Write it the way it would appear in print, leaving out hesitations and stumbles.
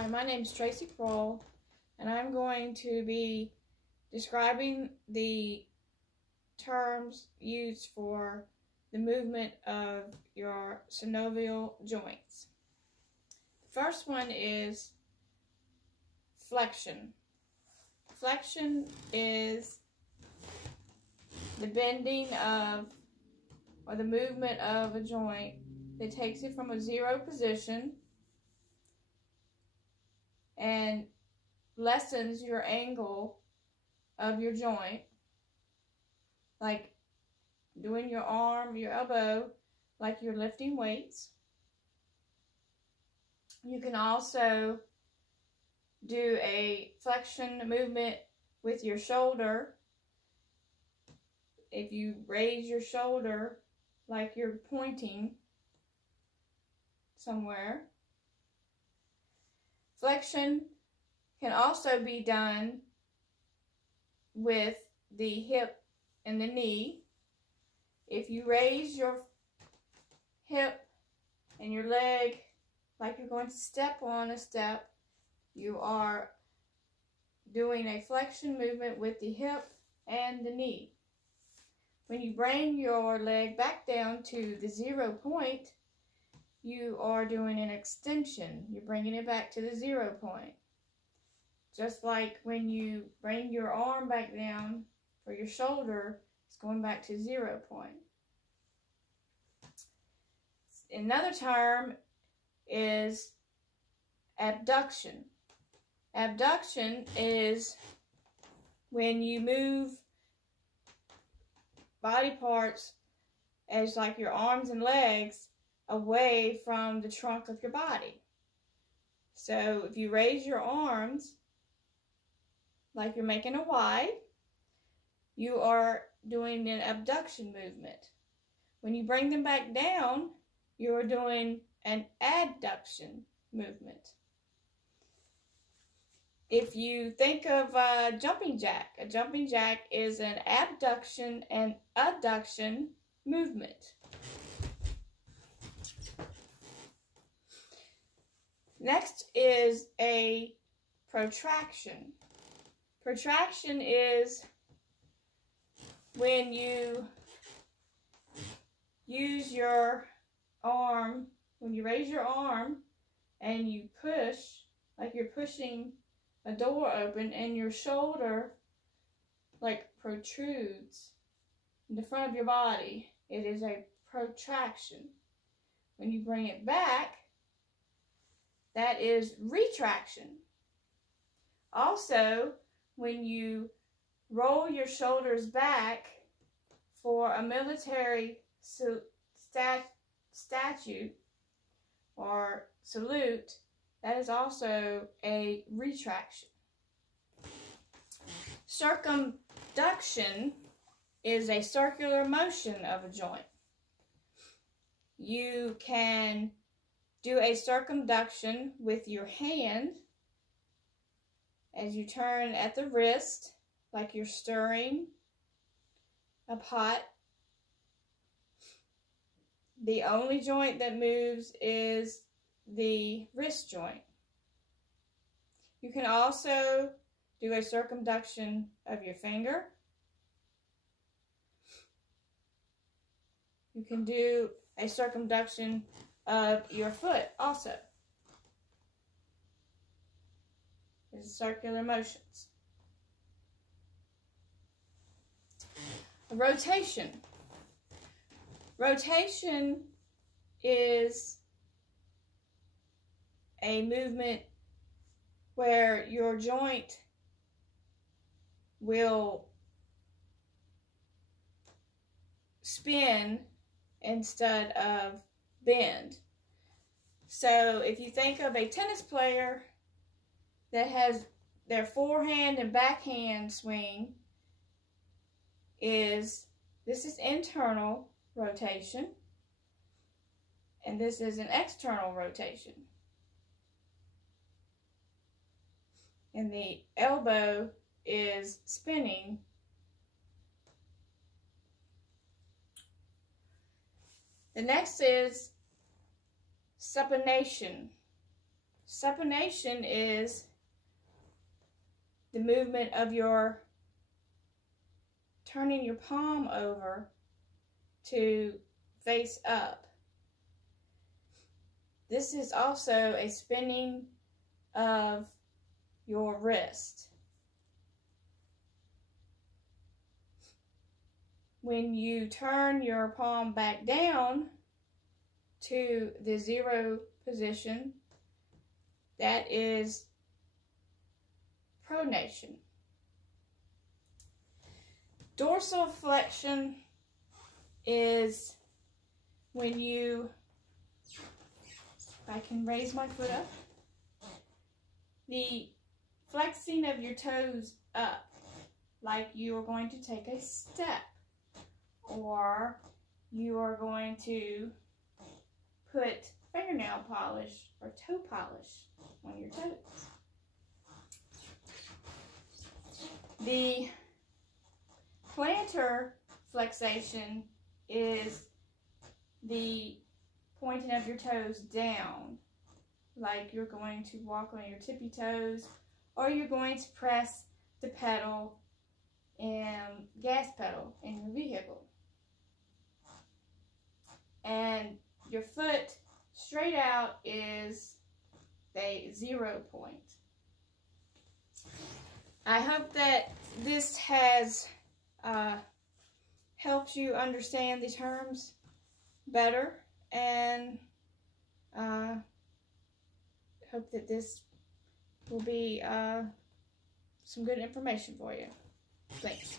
Hi, my name is Tracy Kroll, and I'm going to be describing the terms used for the movement of your synovial joints. The first one is flexion. Flexion is the bending of or the movement of a joint that takes it from a zero position and lessens your angle of your joint, like doing your arm, your elbow, like you're lifting weights. You can also do a flexion movement with your shoulder. If you raise your shoulder like you're pointing somewhere. Flexion can also be done with the hip and the knee. If you raise your hip and your leg like you're going to step on a step, you are doing a flexion movement with the hip and the knee. When you bring your leg back down to the 0 point, you are doing an extension. You're bringing it back to the 0 point. Just like when you bring your arm back down for your shoulder, it's going back to 0 point. Another term is abduction. Abduction is when you move body parts as like your arms and legs away from the trunk of your body. So if you raise your arms like you're making a Y, you are doing an abduction movement. When you bring them back down, you are doing an adduction movement. If you think of a jumping jack is an abduction and adduction movement. Next is a protraction. Protraction is when you use your arm, when you raise your arm and you push, like you're pushing a door open, and your shoulder like protrudes in the front of your body. It is a protraction. When you bring it back, that is retraction. Also, when you roll your shoulders back for a military statute or salute, that is also a retraction. Circumduction is a circular motion of a joint. You can do a circumduction with your hand as you turn at the wrist, like you're stirring a pot. The only joint that moves is the wrist joint. You can also do a circumduction of your finger. You can do a circumduction of your foot also. It's circular motions. Rotation. Rotation is a movement where your joint will spin instead of bend. So if you think of a tennis player that has their forehand and backhand swing, this is internal rotation, and this is an external rotation. And the elbow is spinning. The next is supination. supination is the movement of your turning your palm over to face up. This is also a spinning of your wrist. When you turn your palm back down to the 0 position, that is pronation. Dorsal flexion is when you, if I can raise my foot up, the flexing of your toes up, like you are going to take a step, or you are going to put fingernail polish or toe polish on your toes. The plantar flexation is the pointing of your toes down, like you're going to walk on your tippy toes, or you're going to press the pedal and gas pedal in your vehicle. And your foot straight out is a 0 point. I hope that this has helped you understand the terms better, and hope that this will be some good information for you. Thanks.